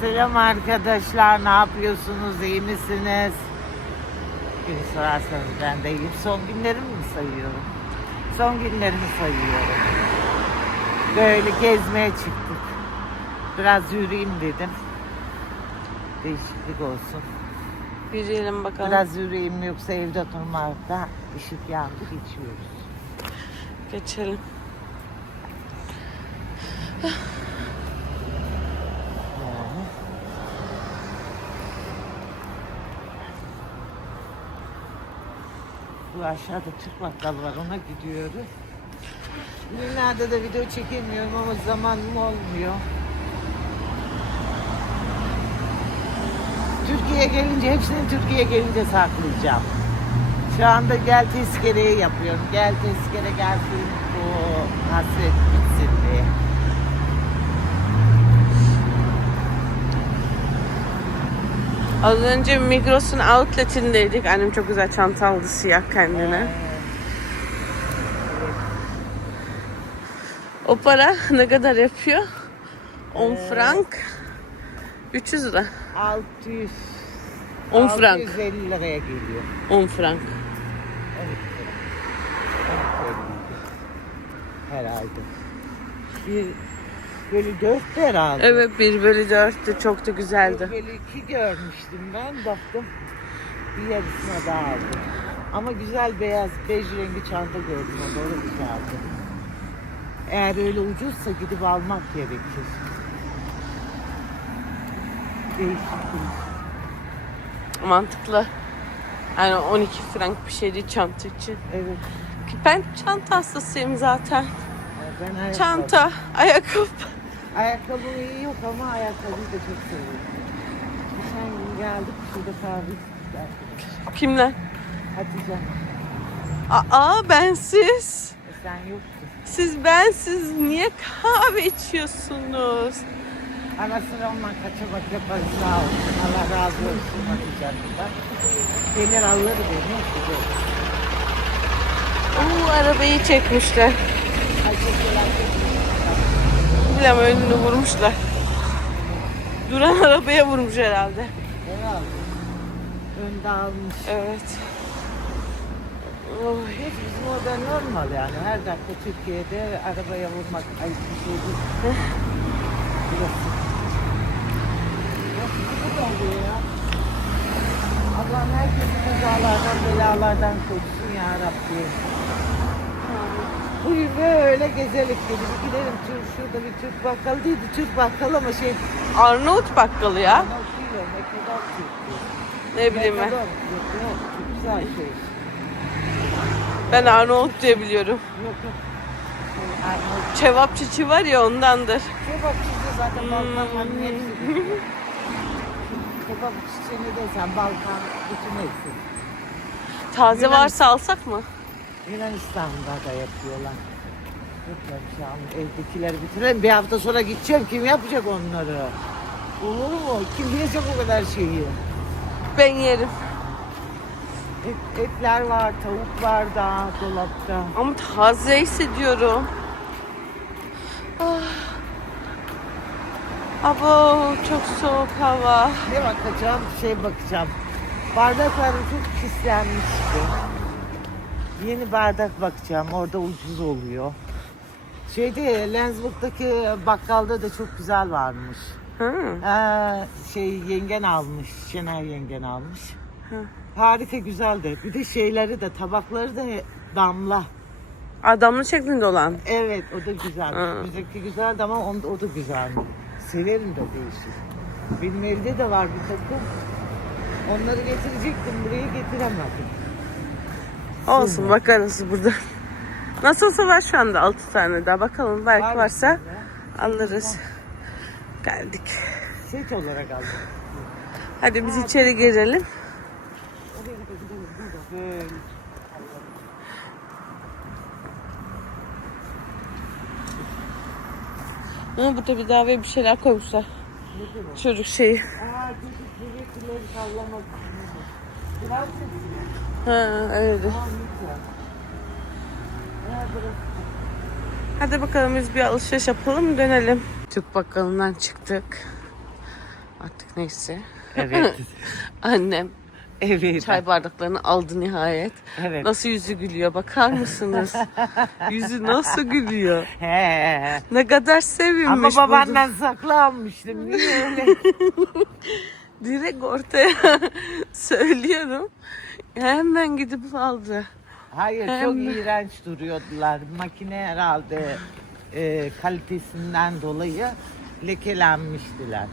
Selam arkadaşlar, ne yapıyorsunuz, iyi misiniz? Beni sorarsanız ben de iyiyim. Son günlerimi mi sayıyorum? Son günlerimi sayıyorum. Böyle gezmeye çıktık. Biraz yürüyeyim dedim. Değişiklik olsun. Yürüyelim bakalım. Biraz yürüyeyim yoksa evde oturmakta ışık yandı geçiyoruz. Geçelim. Yani. Bu aşağıda Türk bakkal var ona gidiyoruz. Günlerde de video çekemiyorum ama zamanım olmuyor. Türkiye gelince hepsini Türkiye gelince saklayacağım. Şu anda gel tezkereyi yapıyorum. Gel tezkere gelsin bu hasret bitsin diye. Az önce Migros'un outletindeydik. Annem çok güzel çanta aldı siyah kendine. O para ne kadar yapıyor? 10 Ee, frank. 300 lira. 600 10 frank. 650 liraya geliyor. 10 frank. Evet. Herhalde. Bir bölü dört herhalde. Evet 1 bölü 4'tü. Çok da güzeldi. Bir bölü iki görmüştüm ben. Baktım bir yarısına daha aldım. Ama güzel beyaz bej rengi çanta gördüm. O doğru güzeldi. Eğer öyle ucuzsa gidip almak gerekir. Değişik. Mantıklı. Yani 12 frank bir şey değil çanta için. Evet. Ben çanta hastasıyım zaten. Ben ayakkabı- Çanta, ayakkabı. Ayakkabım iyi yok ama ayakkabıyı da çok seviyorum. Geçen gün geldik şurada kahve içtik. Kimler? Hatice. Aa bensiz. E sen yoktun. Siz bensiz niye kahve içiyorsunuz? Ara sıra ondan kaçamak yaparız sağ olsun. Allah razı olsun Hatice Hanım'dan. Gelir alır beni. Gider. Oo arabayı çekmişler. Bilmem önünü vurmuşlar. Duran arabaya vurmuş herhalde. Herhalde. Önde almış. Evet. Oy. Hiç bizim orada normal yani. Her dakika Türkiye'de arabaya vurmak ayıp bir şey değil. Burası. Burası bu oluyor ya. Allah'ım herkesi kazalardan, belalardan korusun ya Rabbi. Bugün böyle gezelik dedi. Bir gidelim Türk, şurada bir Türk bakkalı değildi. Türk bakkalı ama şey... Arnavut bakkalı ya. Anadolu değil o, ne. Ne bileyim ben. Ne yok, şey. Ben Arnavut diye biliyorum. Yok yok. Şey, Arnavut Çevap çiçi var ya ondandır. Kebap çiçeği zaten Hmm. Balkanların hepsi. Kebap çiçeğini desen Balkan bütün hepsi. Taze varsa alsak mı? Yunanistan'da da yapıyorlar. Yok şu an evdekileri bitirelim. Bir hafta sonra gideceğim. Kim yapacak onları? Olur mu? Kim yiyecek o kadar şeyi? Ben yerim. Et, etler var, tavuk var da dolapta. Ama taze hissediyorum. Ah. Abo çok soğuk hava. Ne bakacağım? Şey bakacağım. Bardaklarım çok pislenmişti. Yeni bardak bakacağım. Orada ucuz oluyor. Şeyde Lensburg'daki bakkalda da çok güzel varmış. Hı. Ee, şey yengen almış. Şener yengen almış. Hı. Harika güzeldi. Bir de şeyleri de tabakları da damla. Adamlı şeklinde olan. Evet o da güzel. Hı. Bizimki güzeldi ama on, o da güzel. Severim de değişik. Benim evde de var bir takım. Onları getirecektim buraya getiremedim. Olsun bakarız burada. Nasılsa var şu anda 6 tane daha. Bakalım belki Var varsa aslında. alırız. Geldik. Set olarak aldım. Hadi biz içeri girelim. Oraya gidelim, gidelim, burada böyle. Ama burada bir daha ve bir şeyler koymuşlar. Ne demek? Çocuk şeyi. Aa çocuk bebekleri sallamak. Ha öyle. Hadi bakalım biz bir alışveriş yapalım dönelim. Türk bakkalından çıktık. Artık neyse. Evet. Annem evet. çay bardaklarını aldı nihayet. Evet. Nasıl yüzü gülüyor bakar mısınız? yüzü nasıl gülüyor? He. Ne kadar sevinmiş. Ama babandan saklanmıştım. Niye öyle? Direkt ortaya söylüyorum. Hemen gidip aldı. Hayır Hem- çok iğrenç duruyordular. Makine herhalde e, kalitesinden dolayı lekelenmiştiler.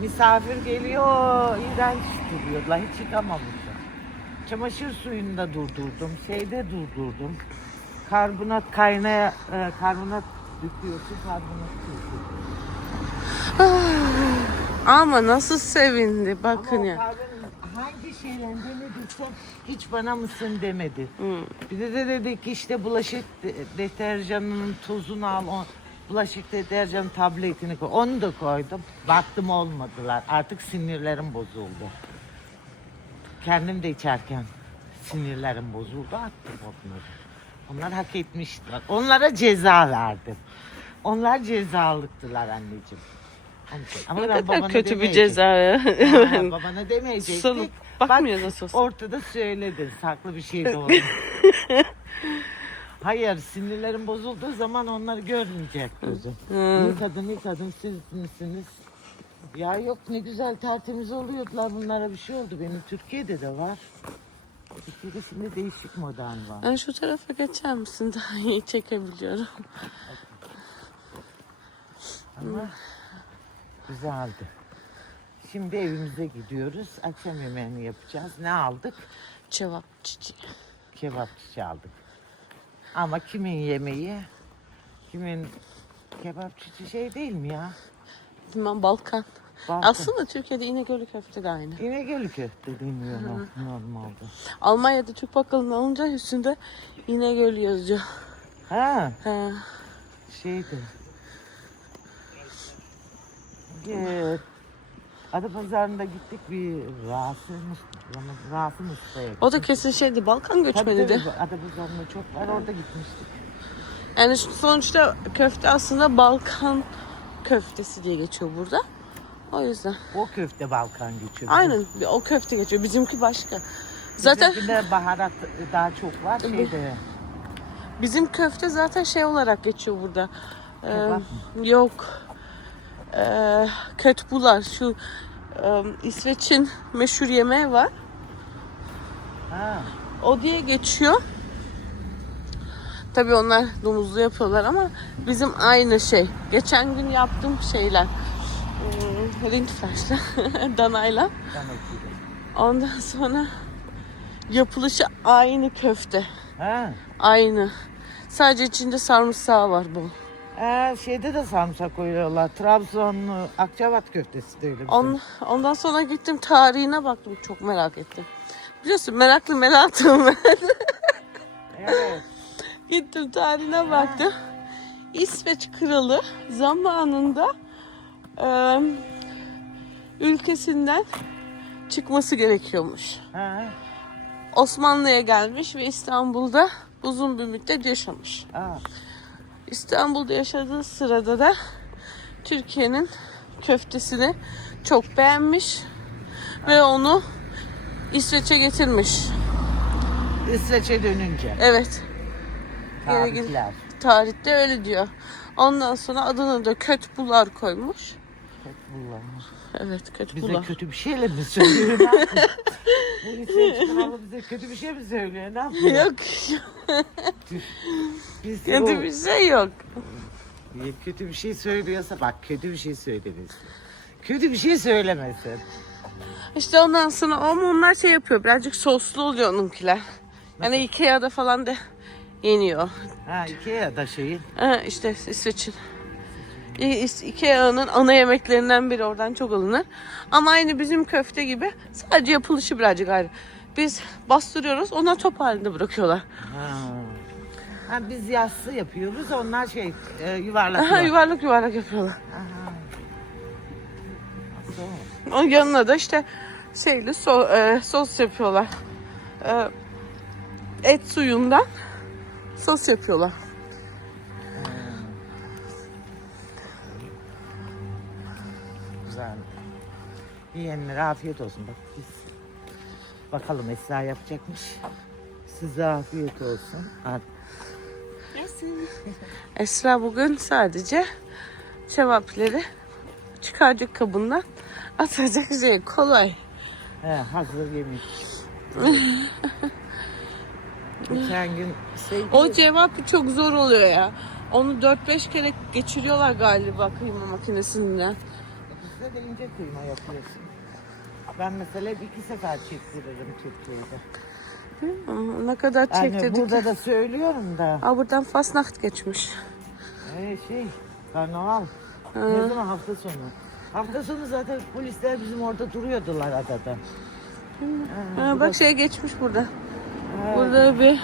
Misafir geliyor, iğrenç duruyordular. Hiç yıkamamışım. Çamaşır suyunu da durdurdum, şeyde durdurdum. Karbonat kaynaya, e, karbonat döküyorsun, karbonat döküyorsun. Ama nasıl sevindi bakın Ama ya. hangi şeyden denediysen hiç bana mısın demedi. Hı. Bir de, de dedik işte bulaşık de- deterjanının tozunu al. O, bulaşık deterjan tabletini koy. Onu da koydum. Baktım olmadılar. Artık sinirlerim bozuldu. Kendim de içerken sinirlerim bozuldu. Attım onları. Onlar hak etmiştiler. Onlara ceza verdim. Onlar cezalıktılar anneciğim. Ama Ne kadar babana kötü bir ceza ya. Ha, babana demeyecektik. Susalıp Bak, bakmıyor nasıl olsa. Ortada söyledin. Saklı bir şey de oldu. Hayır sinirlerim bozulduğu zaman onları görmeyecek gözüm. Hı. Yıkadım yıkadım siz misiniz? Ya yok ne güzel tertemiz oluyordular bunlara bir şey oldu. Benim Türkiye'de de var. Türkiye'de şimdi değişik model var. Ben şu tarafa geçer misin? Daha iyi çekebiliyorum. Ama güzeldi. Şimdi evimize gidiyoruz. Akşam yemeğini yapacağız. Ne aldık? Cevap çiçeği. kebapçı aldık. Ama kimin yemeği? Kimin kebapçı şey değil mi ya? Bilmem Balkan. Balkan. Aslında Türkiye'de İnegöl'ü köfte de aynı. İnegöl köfte deniyor no- normalde. Almanya'da Türk bakkalını alınca üstünde İnegöl yazıyor. Ha Ha. şeydi. Evet. Adapazarı'nda gittik bir Rasim Rasim Usta'ya. O da kesin şeydi Balkan Tabii göçmeniydi. tabii, Adapazarı'nda çok var orada gitmiştik. Yani sonuçta köfte aslında Balkan köftesi diye geçiyor burada. O yüzden. O köfte Balkan geçiyor. Aynen o köfte geçiyor. Bizimki başka. Zaten Bizimkinde baharat daha çok var şeyde. bizim köfte zaten şey olarak geçiyor burada. Ee, yok. Ee, kötbular şu e, İsveç'in meşhur yemeği var. Ha. O diye geçiyor. Tabii onlar domuzlu yapıyorlar ama bizim aynı şey. Geçen gün yaptığım şeyler. Hmm, Rindfleisch'le, danayla. Ondan sonra yapılışı aynı köfte. Ha. Aynı. Sadece içinde sarımsağı var bu. Ee, şeyde de sarımsak koyuyorlar. Trabzonlu Akçabat köftesi de öyle bir şey. On, ondan sonra gittim tarihine baktım. Çok merak ettim. Biliyorsun meraklı merakım. Evet. Gittim tarihine baktım. İsveç kralı zamanında e, ülkesinden çıkması gerekiyormuş. Ha. Osmanlı'ya gelmiş ve İstanbul'da uzun bir müddet yaşamış. Aa. İstanbul'da yaşadığı sırada da Türkiye'nin köftesini çok beğenmiş ve onu İsveç'e getirmiş. İsveç'e dönünce. Evet. Tarihler. Tarihte öyle diyor. Ondan sonra adını da Kötbular koymuş. Kötübular. Evet Bize Kötbular. kötü bir şeyle mi söylüyor? Ne yapıyor? Bu İsveç kralı bize kötü bir şey mi söylüyor? Ne yapıyor? Yok. Biz Kötü o- bir şey yok. Niye kötü bir şey söylüyorsa bak kötü bir şey söylemesin. Kötü bir şey söylemesin. İşte ondan sonra ama onlar şey yapıyor. Birazcık soslu oluyor onunkiler. Yani Ikea'da falan da yeniyor. Ha Ikea'da şeyin. Ha, işte İsveç'in. Ikea'nın ana yemeklerinden biri oradan çok alınır. Ama aynı bizim köfte gibi sadece yapılışı birazcık ayrı. Biz bastırıyoruz onlar top halinde bırakıyorlar. Ha. Ha, biz yassı yapıyoruz onlar şey e, yuvarlak. Aha, yuvarlak. yuvarlak yapıyorlar. Aha. Onun yanına da işte şeyli so- e, sos yapıyorlar. E, et suyundan sos yapıyorlar. Yiyenlere afiyet olsun. Bak biz bakalım Esra yapacakmış. Size afiyet olsun. Hadi. Esra bugün sadece cevapları çıkaracak kabından atacak şey kolay. He, hazır yemek. Geçen gün sevgili... O cevap çok zor oluyor ya. Onu 4-5 kere geçiriyorlar galiba kıyma makinesinden. Bizde de ince kıyma yapıyorsun. Ben mesela hep iki sefer çektiririm Türkiye'de. Ama Ne kadar Yani çektirdik. burada da söylüyorum da. Aa, buradan Fasnacht geçmiş. Ee, şey, karnaval. Ne zaman hafta sonu? Hafta sonu zaten polisler bizim orada duruyordular adada. Ha, bak şey geçmiş burada. Burada bir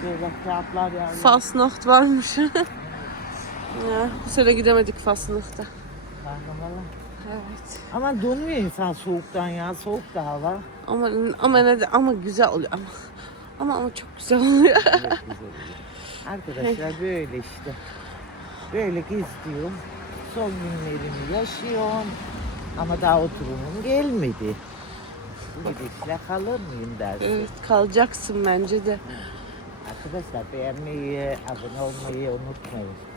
Şöyle kağıtlar yani. Fasnacht varmış. ya, bu sene gidemedik Fasnacht'a. Evet. Ama donuyor insan soğuktan ya. Soğuk da hava. Ama ama ne de ama güzel oluyor ama. Ama ama çok güzel oluyor. Evet, güzel oluyor. Arkadaşlar böyle işte. Böyle geziyorum. Son günlerimi yaşıyorum. Ama daha oturumum gelmedi. Bu gidişle kalır mıyım dersin. evet, kalacaksın bence de. Arkadaşlar beğenmeyi, abone olmayı unutmayın.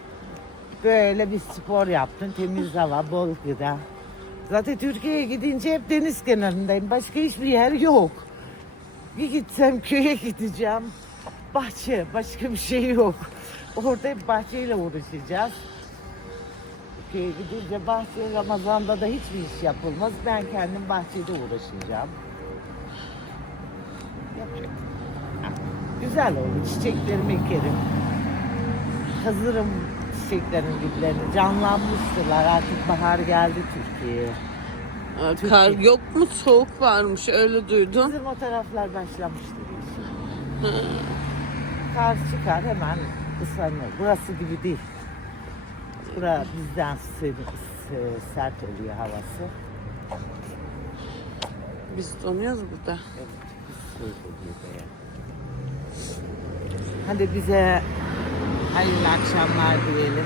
Böyle bir spor yaptım. Temiz hava, bol gıda. Zaten Türkiye'ye gidince hep deniz kenarındayım. Başka hiçbir yer yok. Bir gitsem köye gideceğim. Bahçe, başka bir şey yok. Orada hep bahçeyle uğraşacağız. Köye gidince bahçe Ramazan'da da hiçbir iş yapılmaz. Ben kendim bahçede uğraşacağım. Yapacak. Güzel olur. Çiçeklerimi ekerim. Kazırım çiçeklerin diplerini. Canlanmıştırlar. Artık bahar geldi Türkiye'ye. Aa, Kar yok mu? Soğuk varmış öyle duydum. Bizim o taraflar başlamıştır. inşallah. Kar çıkar hemen ıslanır. Burası gibi değil. Bura bizden sert oluyor havası. Biz donuyoruz burada. Evet, biz soğuk oluyor bayağı. Hadi bize hayırlı akşamlar diyelim.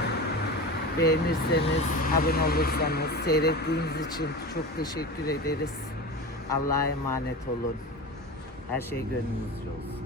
Beğenirseniz, abone olursanız, seyrettiğiniz için çok teşekkür ederiz. Allah'a emanet olun. Her şey gönlünüzce olsun.